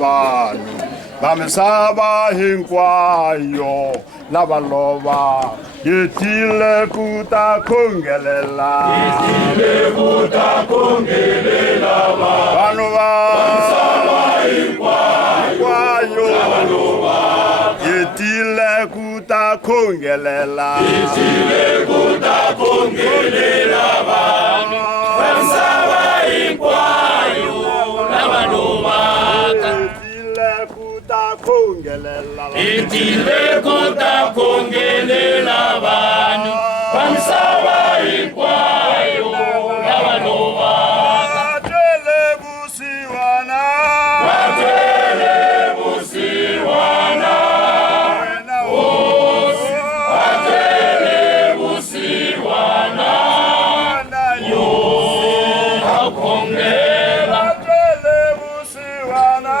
vanhu va misava hinkwayo lava lova yetile ku ta khongelela vanhu va misava hinkwayo lava lova yetile ku ta khongelela vanhu va misava hinkwayo lava lova itile ku ta khongelela vanhu va misava hinkwayo lava lova vatwele vusiwana wena hosi vatwele vusiwana na yosi akhongela vatwele vusiwana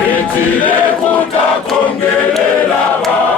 Itile ku ta khongelela